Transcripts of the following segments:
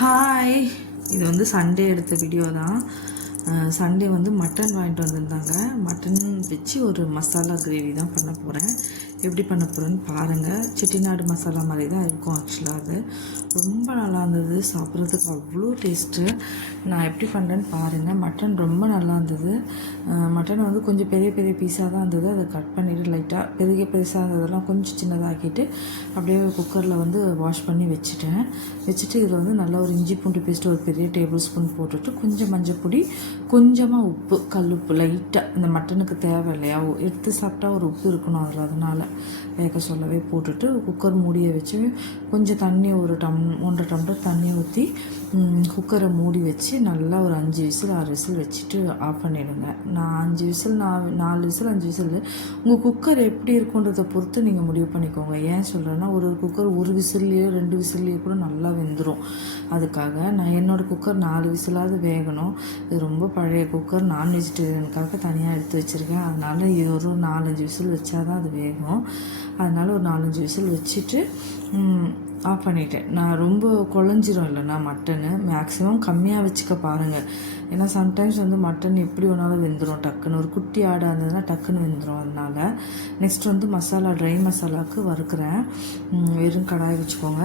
Hi, இது வந்து Sunday எடுத்த வீடியோ தான். சண்டே வந்து மட்டன் வாங்கிட்டு வந்திருந்தாங்க. மட்டன் வச்சு ஒரு மசாலா கிரேவி தான் பண்ண போகிறேன். எப்படி பண்ண போகிறேன்னு பாருங்கள். செட்டிநாடு மசாலா மாதிரி தான் இருக்கும். ஆக்சுவலாக அது ரொம்ப நல்லா இருந்தது, சாப்பிட்றதுக்கு அவ்வளோ டேஸ்ட்டு. நான் எப்படி பண்ணுறேன்னு பாருங்கள். மட்டன் ரொம்ப நல்லா இருந்தது. மட்டன் வந்து கொஞ்சம் பெரிய பெரிய பீஸாக தான் இருந்தது. அதை கட் பண்ணிவிட்டு லைட்டாக பெரிய பெருசாக இருந்ததெல்லாம் கொஞ்சம் சின்னதாக்கிட்டு அப்படியே குக்கரில் வந்து வாஷ் பண்ணி வச்சுட்டு இதில் வந்து நல்லா ஒரு இஞ்சி பூண்டு பேஸ்ட்டு ஒரு பெரிய டேபிள் ஸ்பூன் போட்டுட்டு கொஞ்சம் மஞ்சள் பொடி, கொஞ்சமாக உப்பு, கல் உப்பு லைட்டாக இந்த மட்டனுக்கு தேவை இல்லையா, எடுத்து சாப்பிட்டா ஒரு உப்பு இருக்கணும் அதில், அதனால் வேக சொல்லவே போட்டுட்டு குக்கர் மூடியை வச்சு கொஞ்சம் தண்ணி ஒரு 1.5 டம்ளர் தண்ணி ஊற்றி குக்கரை மூடி வச்சு நல்லா ஒரு 5 விசில் 6 விசில் வச்சுட்டு ஆஃப் பண்ணிவிடுங்க. நான் 5 விசில் 4 விசில் 5 விசில் உங்கள் குக்கர் எப்படி இருக்குன்றதை பொறுத்து நீங்கள் முடிவு பண்ணிக்கோங்க. ஏன் சொல்கிறேன்னா ஒரு குக்கர் 1 விசில்லையோ 2 விசில்லையோ கூட நல்லா வெந்துடும். அதுக்காக நான் என்னோடய குக்கர் 4 விசிலாவது வேகணும். இது ரொம்ப பழைய குக்கர், நான் வெஜிடேரியனுக்காக தனியாக எடுத்து வச்சுருக்கேன். அதனால் இது ஒரு 4-5 விசில் வச்சா தான் அது வேகும். அதனால் ஒரு 4-5 விசில் வச்சுட்டு ஆஃப் பண்ணிட்டேன். நான் ரொம்ப குழஞ்சிரும் இல்லைன்னா மட்டனு மேக்ஸிமம் கம்மியாக வச்சுக்க பாருங்கள். ஏன்னா சம்டைம்ஸ் வந்து மட்டன் எப்படி வேணாலும் வெந்துடும் டக்குன்னு. ஒரு குட்டி ஆடாக இருந்ததுன்னா டக்குன்னு வெந்துடும். அதனால் நெக்ஸ்ட் வந்து மசாலா, ட்ரை மசாலாவுக்கு வறுக்கிறேன். வெறும் கடாய் வச்சுக்கோங்க.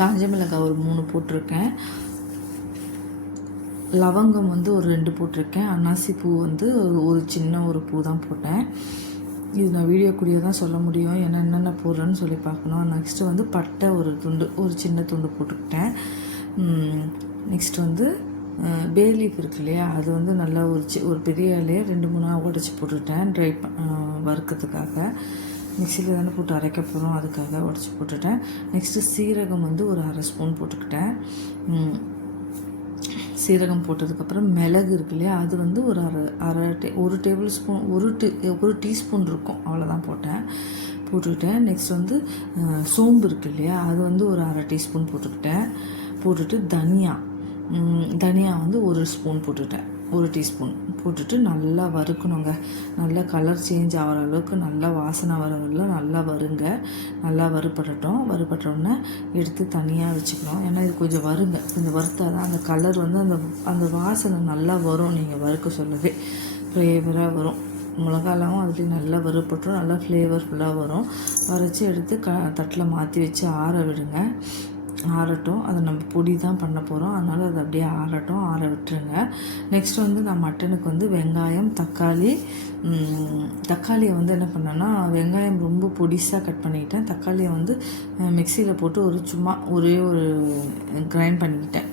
காஞ்ச மிளகாய் ஒரு 3 போட்டிருக்கேன். லவங்கம் வந்து ஒரு 2 போட்டிருக்கேன். அன்னாசி பூ வந்து ஒரு சின்ன ஒரு பூ தான் போட்டேன். இது நான் வீடியோ கூடிய தான் சொல்ல முடியும், ஏன்னா என்னென்ன போடுறேன்னு சொல்லி பார்க்கணும். நெக்ஸ்ட்டு வந்து பட்டை ஒரு துண்டு, ஒரு சின்ன துண்டு போட்டுக்கிட்டேன். நெக்ஸ்ட் வந்து பே லீஃப் இருக்கு இல்லையா, அது வந்து நல்லா ஒரு பெரிய இலையை 2-3 உடச்சி போட்டுட்டேன் ட்ரை வறுக்கிறதுக்காக. மிக்சியில் தானே போட்டு அரைக்க போகிறோம், அதுக்காக உடச்சி போட்டுட்டேன். நெக்ஸ்ட்டு சீரகம் வந்து ஒரு 1/2 ஸ்பூன் போட்டுக்கிட்டேன். சீரகம் போட்டதுக்கப்புறம் மிளகு இருக்கு இல்லையா, அது வந்து ஒரு டேபிள் ஸ்பூன், ஒரு டீஸ்பூன் இருக்கும், அவ்வளோதான் போட்டுக்கிட்டேன். நெக்ஸ்ட் வந்து சோம்பு இருக்கு இல்லையா, அது வந்து ஒரு 1/2 டீஸ்பூன் போட்டுட்டு தனியா வந்து 1 ஸ்பூன் போட்டுட்டேன், 1 டீஸ்பூன் போட்டுட்டு நல்லா வறுக்கணுங்க. நல்லா கலர் சேஞ்ச் ஆகிற அளவுக்கு நல்லா வாசனை வர வரல நல்லா வருங்க. நல்லா வறுபட்டோன்னே எடுத்து தனியாக வச்சுக்கணும். ஏன்னா இது கொஞ்சம் கொஞ்சம் வறுத்தா தான் அந்த கலர் வந்து அந்த வாசனை நல்லா வரும். நீங்கள் வறுக்க சொல்லவே ஃப்ளேவராக வரும். மிளகாலாம் அதுலேயும் நல்லா வறுபட்டுரும், நல்லா ஃப்ளேவர்ஃபுல்லாக வரும். வரைச்சி எடுத்து தட்டில் மாற்றி வச்சு ஆற விடுங்க. ஆறட்டும். அதை நம்ம பொடி தான் பண்ண போகிறோம், அதனால் அது அப்படியே ஆற விட்டுருங்க. நெக்ஸ்ட் வந்து நான் மட்டனுக்கு வந்து வெங்காயம், தக்காளியை வந்து என்ன பண்ணேன்னா, வெங்காயம் ரொம்ப பொடிசாக கட் பண்ணிக்கிட்டேன். தக்காளியை வந்து மிக்சியில் போட்டு சும்மா ஒரே ஒரு கிரைண்ட் பண்ணிக்கிட்டேன்.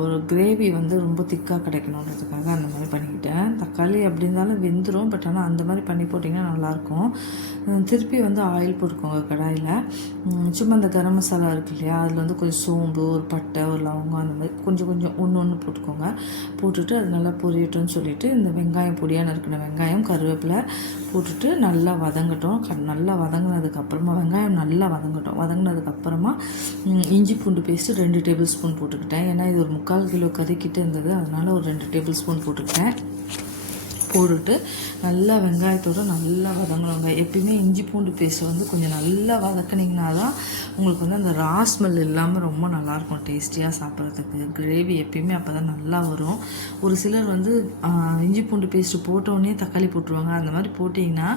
ஒரு கிரேவி வந்து ரொம்ப திக்காக கிடைக்கணுன்றதுக்காக அந்த மாதிரி பண்ணிக்கிட்டேன். தக்காளி அப்படி இருந்தாலும் வெந்துடும், பட் ஆனால் அந்த மாதிரி பண்ணி போட்டிங்கன்னா நல்லாயிருக்கும். திருப்பி வந்து ஆயில் போட்டுக்கோங்க கடாயில். சும்மா இந்த கரம் மசாலா இருக்கு இல்லையா, அதில் வந்து கொஞ்சம் சோம்பு, ஒரு பட்டை, ஒரு லவங்கம், அந்த மாதிரி கொஞ்சம் ஒன்று போட்டுக்கோங்க. போட்டுட்டு அது நல்லா பொரியட்டும்னு சொல்லிவிட்டு இந்த வெங்காயம், பொடியாக நறுக்கின வெங்காயம், கருவேப்பிலை போட்டுட்டு நல்லா வதங்கட்டும். நல்லா வதங்கினதுக்கப்புறமா வெங்காயம் நல்லா வதங்கினதுக்கப்புறமா இஞ்சி பூண்டு பேஸ்ட்டு 2 டேபிள் ஸ்பூன் போட்டுக்கிட்டேன். ஏன்னா இது ஒரு 3/4 கிலோ கறிக்கிட்டு இருந்தது, அதனால் ஒரு 2 டேபிள் ஸ்பூன் போட்டுட்டு நல்லா வெங்காயத்தோடு நல்லா வதங்கணுங்க. எப்பயுமே இஞ்சி பூண்டு பேஸ்ட்டை வந்து கொஞ்சம் நல்லா வதக்கினீங்கன்னா தான் உங்களுக்கு வந்து அந்த ரா ஸ்மெல் இல்லாமல் ரொம்ப நல்லாயிருக்கும் டேஸ்டியாக சாப்பிட்றதுக்கு. கிரேவி எப்பயுமே அப்போ தான் நல்லா வரும். ஒரு சிலர் வந்து இஞ்சி பூண்டு பேஸ்ட்டு போட்டோடனே தக்காளி போட்டுருவாங்க. அந்த மாதிரி போட்டிங்கன்னா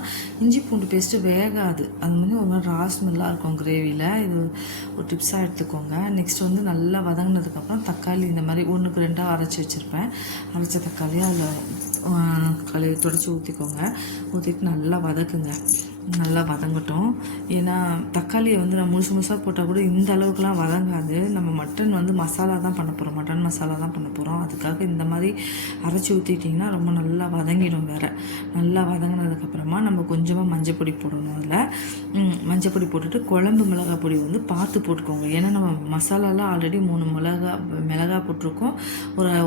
இஞ்சி பூண்டு பேஸ்ட்டு வேகாது, அது மாதிரி ஒரு மாதிரி ரா ஸ்மெல்லாக இருக்கும் கிரேவியில். இது ஒரு டிப்ஸாக எடுத்துக்கோங்க. நெக்ஸ்ட் வந்து நல்லா வதங்கினதுக்கப்புறம் தக்காளி இந்த மாதிரி 1க்கு 2 அரைச்சி வச்சுருப்பேன். அரைச்ச தக்காளியாக அதில் தொடச்சி ஊற்றிட்டு நல்லா வதக்குங்க. நல்லா வதங்கட்டும். ஏன்னா தக்காளியை வந்து நான் முழுசாக போட்டால் கூட இந்த அளவுக்குலாம் வதங்காது. நம்ம மட்டன் வந்து மசாலா தான் பண்ண போகிறோம், மட்டன் மசாலா தான் பண்ண போகிறோம். அதுக்காக இந்த மாதிரி அரைச்சி ஊற்றிட்டிங்கன்னா ரொம்ப நல்லா வதங்கிடும். நல்லா வதங்கினதுக்கப்புறமா நம்ம கொஞ்சமாக மஞ்சள் பொடி போடணும். அதில் மஞ்சள் பொடி போட்டுட்டு குழம்பு மிளகாய் பொடி வந்து பார்த்து போட்டுக்கோங்க. ஏன்னா நம்ம மசாலாலாம் ஆல்ரெடி 3 மிளகாய் போட்டிருக்கோம்,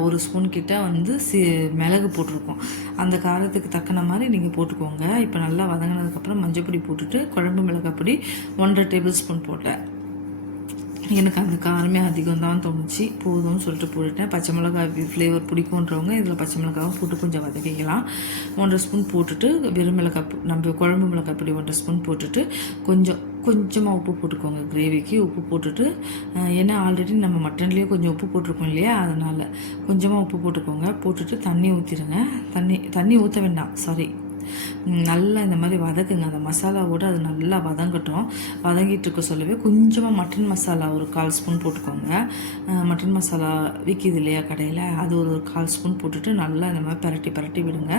ஒரு ஸ்பூன் கிட்ட வந்து மிளகு போட்டிருக்கோம். அந்த காரத்துக்கு தக்கன மாதிரி நீங்கள் போட்டுக்கோங்க. இப்போ நல்லா வதங்கினதுக்கப்புறம் மஞ்சள் பொடி போட்டுட்டு குழம்பு மிளகாய் பொடி 1.5 டேபிள் ஸ்பூன் போட்டேன். எனக்கு அந்த காரமே அதிகம் தான் தோணுச்சு, போதும்னு சொல்லிட்டு போட்டுட்டேன். பச்சை மிளகாய் ஃப்ளேவர் பிடிக்குன்றவங்க இதில் பச்சை மிளகாவும் போட்டு கொஞ்சம் வதக்கிக்கலாம். 1.5 ஸ்பூன் போட்டுட்டு வெறும் மிளகாய் நம்ம குழம்பு மிளகாய் பொடி 1.5 ஸ்பூன் போட்டுட்டு கொஞ்சமாக உப்பு போட்டுக்கோங்க. கிரேவிக்கு உப்பு போட்டுட்டு, ஏன்னா ஆல்ரெடி நம்ம மட்டன்லேயே கொஞ்சம் உப்பு போட்டிருக்கோம் இல்லையா, அதனால் கொஞ்சமாக உப்பு போட்டுக்கோங்க. போட்டுட்டு தண்ணி ஊற்றிடுங்க. தண்ணி ஊற்ற வேண்டாம், சாரி, நல்லா இந்த மாதிரி வதக்குங்க. அந்த மசாலாவோடு அது நல்லா வதங்கட்டும். வதங்கிட்டு இருக்க சொல்லவே கொஞ்சமாக மட்டன் மசாலா ஒரு 1/4 ஸ்பூன் போட்டுக்கோங்க. மட்டன் மசாலா விற்கிது இல்லையா கடையில், அது ஒரு 1/4 ஸ்பூன் போட்டுட்டு நல்லா இந்த மாதிரி பரட்டி விடுங்க.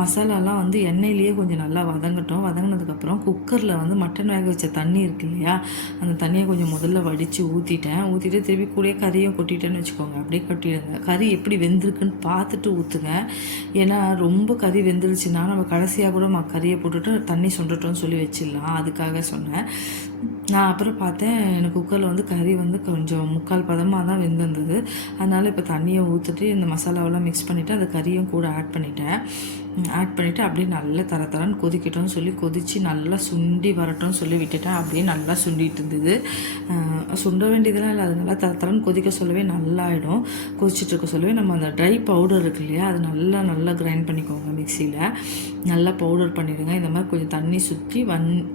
மசாலாலாம் வந்து எண்ணெயிலேயே கொஞ்சம் நல்லா வதங்கட்டும். வதங்கினதுக்கப்புறம் குக்கரில் வந்து மட்டன் வேக வச்ச தண்ணி இருக்கு இல்லையா, அந்த தண்ணியை கொஞ்சம் முதல்ல வடித்து ஊற்றிட்டு திருப்பி கூடயே கறியும் கொட்டிட்டேன்னு வச்சுக்கோங்க. அப்படியே கொட்டிடுங்க. கறி எப்படி வெந்திருக்குன்னு பார்த்துட்டு ஊற்றுங்க. ஏன்னா ரொம்ப கறி வெந்துருச்சுன்னா நம்ம கடைசியாக கூட கறியை போட்டுட்டு தண்ணி சுண்டட்டோன்னு சொல்லி வச்சிடலாம், அதுக்காக சொன்னேன். நான் அப்புறம் பார்த்தேன், எனக்கு குக்கரில் வந்து கறி வந்து கொஞ்சம் 3/4 பதமாக தான் வெந்திருந்தது. அதனால் இப்போ தண்ணியை ஊற்றிட்டு இந்த மசாலாவெல்லாம் மிக்ஸ் பண்ணிவிட்டு அந்த கறியும் கூட ஆட் பண்ணிவிட்டு அப்படியே நல்லா தரன்னு கொதிக்கட்டும்னு சொல்லி கொதித்து நல்லா சுண்டி வரட்டும்னு சொல்லி விட்டுட்டேன். அப்படியே நல்லா சுண்டிட்டு இருந்தது. சுண்ட வேண்டியதெல்லாம் இல்லை, அது நல்லா தரன்னு கொதிக்க சொல்லவே நல்லா ஆகிடும். கொதிச்சுட்டு இருக்க சொல்லவே நம்ம அந்த ட்ரை பவுடர் இருக்கு இல்லையா, அது நல்லா கிரைண்ட் பண்ணிக்கோங்க. மிக்சியில் நல்லா பவுடர் பண்ணிவிடுங்க. இந்த மாதிரி கொஞ்சம் தண்ணி சுற்றி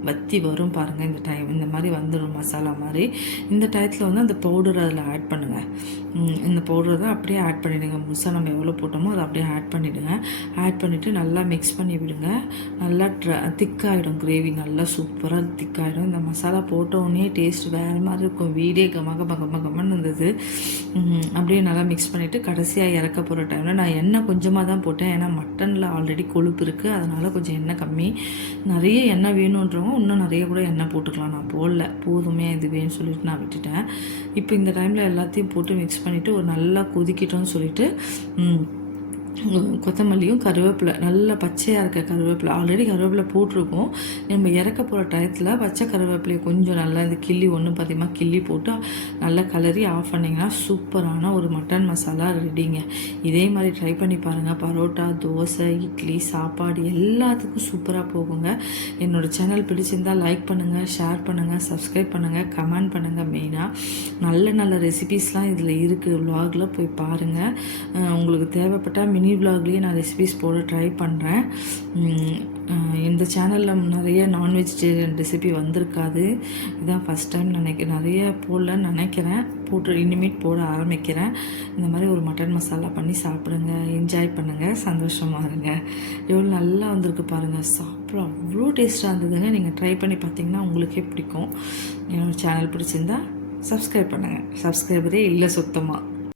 வற்றி வரும் பாருங்கள். இந்த மாதிரி வந்துடும் மசாலா மாதிரி. இந்த டயத்தில் வந்து அந்த பவுடர் அதில் ஆட் பண்ணுங்கள். இந்த பவுடர் தான் அப்படியே ஆட் பண்ணிவிடுங்க. முழுசாக நம்ம எவ்வளோ போட்டோமோ அதை அப்படியே ஆட் பண்ணிவிடுங்க. ஆட் பண்ணிவிட்டு நல்லா மிக்ஸ் பண்ணி விடுங்க. நல்லா திக்காகிடும் கிரேவி, நல்லா சூப்பராக திக்காகிடும். இந்த மசாலா போட்டோடனே டேஸ்ட் வேறு மாதிரி இருக்கும். வீடே கமன்னு இருந்தது. அப்படியே நல்லா மிக்ஸ் பண்ணிவிட்டு கடைசியாக இறக்க போகிற டைமில் நான் எண்ணெய் கொஞ்சமாக தான் போட்டேன். ஏன்னா மட்டனில் ஆல்ரெடி கொழுப்பு இருக்குது, அதனால் கொஞ்சம் எண்ணெய் கம்மி. நிறைய எண்ணெய் வேணுன்றவங்க இன்னும் நிறைய கூட எண்ணெய் போட்டுக்கலாம். நான் போடல, போதுமே இதுவேன்னு சொல்லிட்டு நான் விட்டுட்டேன். இப்போ இந்த டைமில் எல்லாத்தையும் போட்டு மிக்ஸ் பண்ணிவிட்டு ஒரு நல்லா கொதிக்கிட்டோன்னு சொல்லிவிட்டு கொத்தமல்லியும் கருவேப்பிலை, நல்லா பச்சையாக இருக்க கருவேப்பிலை, ஆல்ரெடி கருவேப்பிலை போட்டிருக்கோம். நம்ம இறக்க போகிற டயத்தில் பச்சை கருவேப்பிலையை கொஞ்சம் நல்லா இந்த கிள்ளி பாத்தியமாக கிள்ளி போட்டு நல்லா கலரி ஆஃப் பண்ணிங்கன்னா சூப்பரான ஒரு மட்டன் மசாலா ரெடிங்க. இதே மாதிரி ட்ரை பண்ணி பாருங்கள். பரோட்டா, தோசை, இட்லி, சாப்பாடு எல்லாத்துக்கும் சூப்பராக போகுங்க. என்னோடய சேனல் பிடிச்சிருந்தால் லைக் பண்ணுங்கள், ஷேர் பண்ணுங்கள், சப்ஸ்கிரைப் பண்ணுங்கள், கமெண்ட் பண்ணுங்கள். மெயினாக நல்ல ரெசிபீஸ்லாம் இதில் இருக்குது. விலாகில் போய் பாருங்கள். உங்களுக்கு தேவைப்பட்டால் மினி விலாக்லேயே நான் ரெசிபீஸ் போட ட்ரை பண்ணுறேன். இந்த சேனலில் நிறைய நான்வெஜிடேரியன் ரெசிபி வந்திருக்காது. இதுதான் ஃபஸ்ட் டைம் நிறைய போடலன்னு நினைக்கிறேன். இனிமேட் போட ஆரம்பிக்கிறேன். இந்த மாதிரி ஒரு மட்டன் மசாலா பண்ணி சாப்பிடுங்க, என்ஜாய் பண்ணுங்கள், சந்தோஷமாக இருங்க. எவ்வளோ நல்லா வந்திருக்கு பாருங்கள். சாப்பிட அவ்வளோ டேஸ்ட்டாக இருந்ததுங்க. நீங்கள் ட்ரை பண்ணி பார்த்தீங்கன்னா உங்களுக்கே பிடிக்கும். என்னோடய சேனல் பிடிச்சிருந்தா சப்ஸ்கிரைப் பண்ணுங்கள். சப்ஸ்கிரைபரே இல்லை சுத்தமாக.